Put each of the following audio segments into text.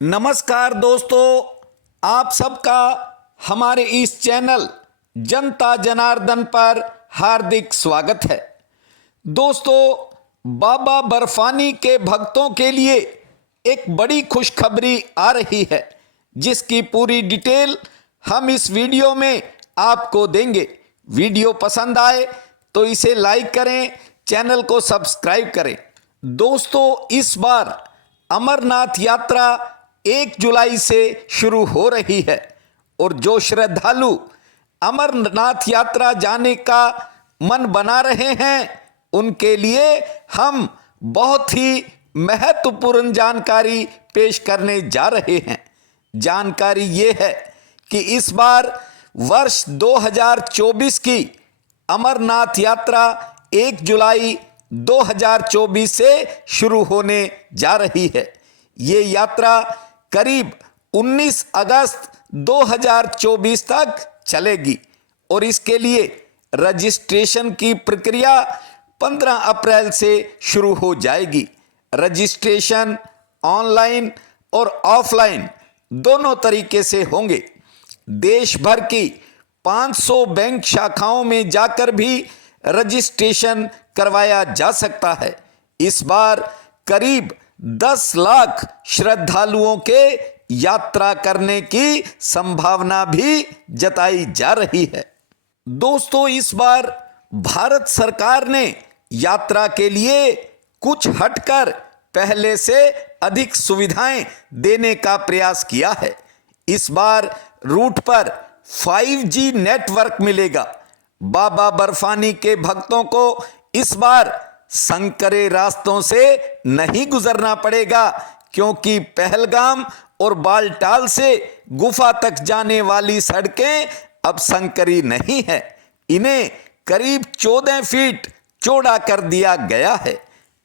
नमस्कार दोस्तों, आप सबका हमारे इस चैनल जनता जनार्दन पर हार्दिक स्वागत है। दोस्तों, बाबा बर्फानी के भक्तों के लिए एक बड़ी खुशखबरी आ रही है, जिसकी पूरी डिटेल हम इस वीडियो में आपको देंगे। वीडियो पसंद आए तो इसे लाइक करें, चैनल को सब्सक्राइब करें। दोस्तों, इस बार अमरनाथ यात्रा 1 जुलाई से शुरू हो रही है और जो श्रद्धालु अमरनाथ यात्रा जाने का मन बना रहे हैं, उनके लिए हम बहुत ही महत्वपूर्ण जानकारी पेश करने जा रहे हैं। जानकारी ये है कि इस बार वर्ष 2024 की अमरनाथ यात्रा 1 जुलाई 2024 से शुरू होने जा रही है। ये यात्रा करीब 19 अगस्त 2024 तक चलेगी और इसके लिए रजिस्ट्रेशन की प्रक्रिया 15 अप्रैल से शुरू हो जाएगी। रजिस्ट्रेशन ऑनलाइन और ऑफलाइन दोनों तरीके से होंगे। देश भर की 500 बैंक शाखाओं में जाकर भी रजिस्ट्रेशन करवाया जा सकता है। इस बार करीब 10 लाख श्रद्धालुओं के यात्रा करने की संभावना भी जताई जा रही है। दोस्तों, इस बार भारत सरकार ने यात्रा के लिए कुछ हटकर पहले से अधिक सुविधाएं देने का प्रयास किया है। इस बार रूट पर 5G नेटवर्क मिलेगा। बाबा बर्फानी के भक्तों को इस बार संकरे रास्तों से नहीं गुजरना पड़ेगा, क्योंकि पहलगाम और बालटाल से गुफा तक जाने वाली सड़कें अब संकरी नहीं है। इन्हें करीब 14 फीट चौड़ा कर दिया गया है।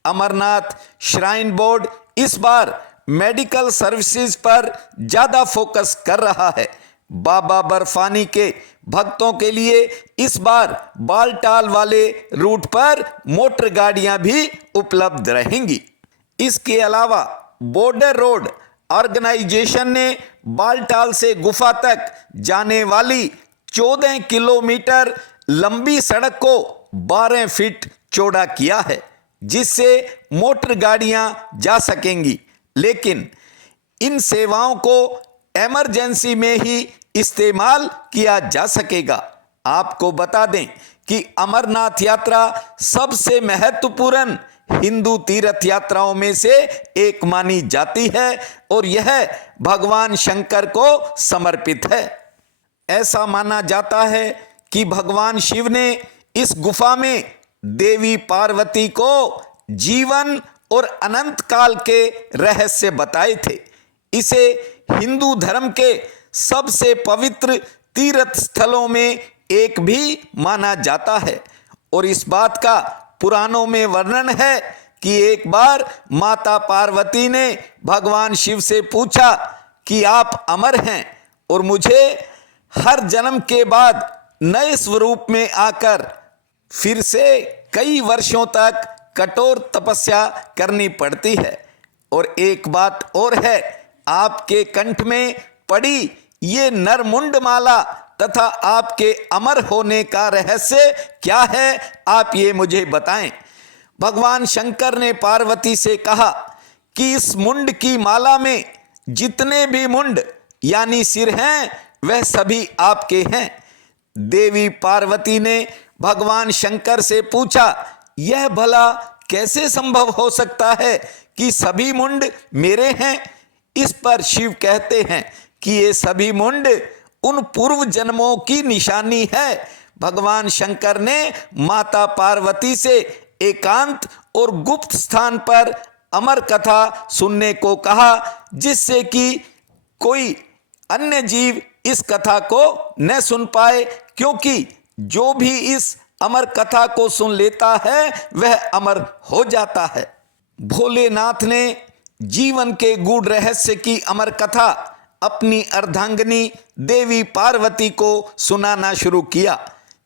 अमरनाथ श्राइन बोर्ड इस बार मेडिकल सर्विसेज पर ज्यादा फोकस कर रहा है। बाबा बर्फानी के भक्तों के लिए इस बार बालटाल वाले रूट पर मोटर गाड़ियां भी उपलब्ध रहेंगी। इसके अलावा बॉर्डर रोड ऑर्गेनाइजेशन ने बालटाल से गुफा तक जाने वाली 14 किलोमीटर लंबी सड़क को 12 फीट चौड़ा किया है, जिससे मोटर गाड़ियां जा सकेंगी। लेकिन इन सेवाओं को इमरजेंसी में ही इस्तेमाल किया जा सकेगा। आपको बता दें कि अमरनाथ यात्रा सबसे महत्वपूर्ण हिंदू तीर्थ यात्राओं में से एक मानी जाती है और यह भगवान शंकर को समर्पित है। ऐसा माना जाता है कि भगवान शिव ने इस गुफा में देवी पार्वती को जीवन और अनंत काल के रहस्य बताए थे। इसे हिंदू धर्म के सबसे पवित्र तीर्थ स्थलों में एक भी माना जाता है और इस बात का पुराणों में वर्णन है कि एक बार माता पार्वती ने भगवान शिव से पूछा कि आप अमर हैं और मुझे हर जन्म के बाद नए स्वरूप में आकर फिर से कई वर्षों तक कठोर तपस्या करनी पड़ती है। और एक बात और है, आपके कंठ में पड़ी ये नरमुंड माला तथा आपके अमर होने का रहस्य क्या है, आप ये मुझे बताएं। भगवान शंकर ने पार्वती से कहा कि इस मुंड की माला में जितने भी मुंड यानी सिर हैं, वह सभी आपके हैं। देवी पार्वती ने भगवान शंकर से पूछा, यह भला कैसे संभव हो सकता है कि सभी मुंड मेरे हैं? इस पर शिव कहते हैं कि ये सभी मुंड उन पूर्व जन्मों की निशानी है। भगवान शंकर ने माता पार्वती से एकांत और गुप्त स्थान पर अमर कथा सुनने को कहा, जिससे कि कोई अन्य जीव इस कथा को न सुन पाए, क्योंकि जो भी इस अमर कथा को सुन लेता है वह अमर हो जाता है। भोलेनाथ ने जीवन के गूढ़ रहस्य की अमर कथा अपनी अर्धांगिनी देवी पार्वती को सुनाना शुरू किया,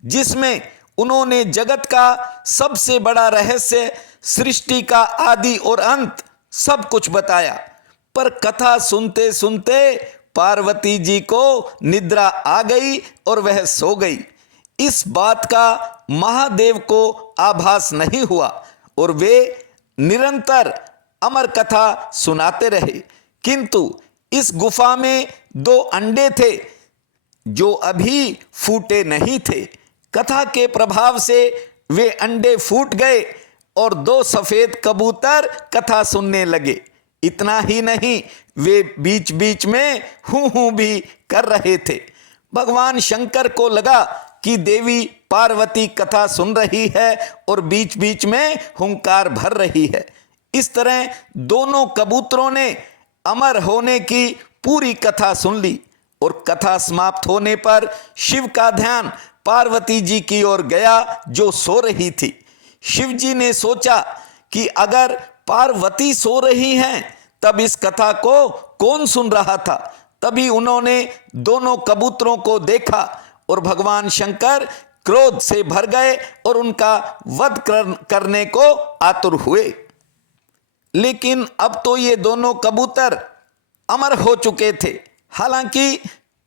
जिसमें उन्होंने जगत का सबसे बड़ा रहस्य, सृष्टि का आदि और अंत सब कुछ बताया। पर कथा सुनते सुनते पार्वती जी को निद्रा आ गई और वह सो गई। इस बात का महादेव को आभास नहीं हुआ और वे निरंतर अमर कथा सुनाते रहे। किंतु इस गुफा में 2 अंडे थे जो अभी फूटे नहीं थे। कथा के प्रभाव से वे अंडे फूट गए और 2 सफेद कबूतर कथा सुनने लगे। इतना ही नहीं, वे बीच बीच में हूं हूं भी कर रहे थे। भगवान शंकर को लगा कि देवी पार्वती कथा सुन रही है और बीच बीच में हुंकार भर रही है। इस तरह दोनों कबूतरों ने अमर होने की पूरी कथा सुन ली और कथा समाप्त होने पर शिव का ध्यान पार्वती जी की ओर गया जो सो रही थी। शिव जी ने सोचा कि अगर पार्वती सो रही हैं तब इस कथा को कौन सुन रहा था। तभी उन्होंने दोनों कबूतरों को देखा और भगवान शंकर क्रोध से भर गए और उनका वध करने को आतुर हुए। लेकिन अब तो ये दोनों कबूतर अमर हो चुके थे। हालांकि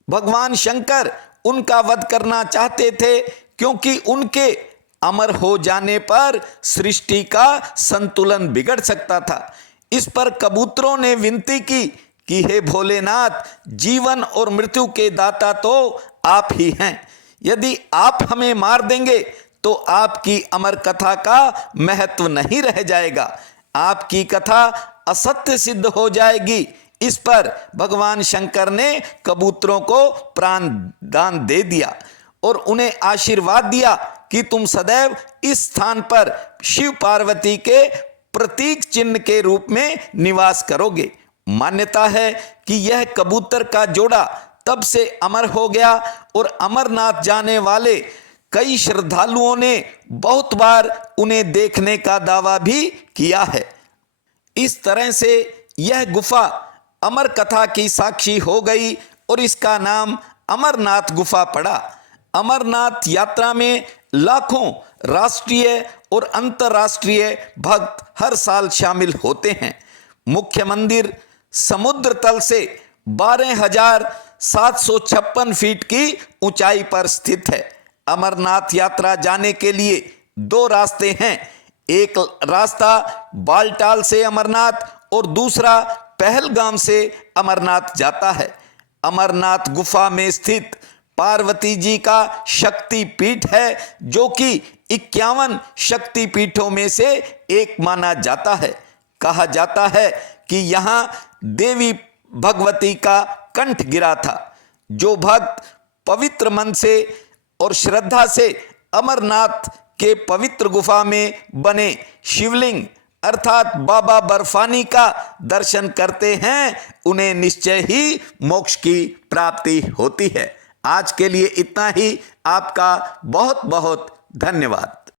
भगवान शंकर उनका वध करना चाहते थे क्योंकि उनके अमर हो जाने पर सृष्टि का संतुलन बिगड़ सकता था। इस पर कबूतरों ने विनती की कि हे भोलेनाथ, जीवन और मृत्यु के दाता तो आप ही हैं। यदि आप हमें मार देंगे तो आपकी अमर कथा का महत्व नहीं रह जाएगा, आपकी कथा असत्य सिद्ध हो जाएगी। इस पर भगवान शंकर ने कबूतरों को प्राण दान दे दिया और उन्हें आशीर्वाद दिया कि तुम सदैव इस स्थान पर शिव पार्वती के प्रतीक चिन्ह के रूप में निवास करोगे। मान्यता है कि यह कबूतर का जोड़ा तब से अमर हो गया और अमरनाथ जाने वाले कई श्रद्धालुओं ने बहुत बार उन्हें देखने का दावा भी किया है। इस तरह से यह गुफा अमर कथा की साक्षी हो गई और इसका नाम अमरनाथ गुफा पड़ा। अमरनाथ यात्रा में लाखों राष्ट्रीय और अंतर्राष्ट्रीय भक्त हर साल शामिल होते हैं। मुख्य मंदिर समुद्र तल से 12,756 फीट की ऊंचाई पर स्थित है। अमरनाथ यात्रा जाने के लिए 2 रास्ते हैं। एक रास्ता बालटाल से अमरनाथ और दूसरा पहलगाम से अमरनाथ जाता है। अमरनाथ गुफा में स्थित पार्वती जी का शक्ति पीठ है जो कि 51 शक्ति पीठों में से एक माना जाता है। कहा जाता है कि यहाँ देवी भगवती का कंठ गिरा था। जो भक्त पवित्र मन से और श्रद्धा से अमरनाथ के पवित्र गुफा में बने शिवलिंग अर्थात बाबा बर्फानी का दर्शन करते हैं, उन्हें निश्चय ही मोक्ष की प्राप्ति होती है। आज के लिए इतना ही। आपका बहुत बहुत धन्यवाद।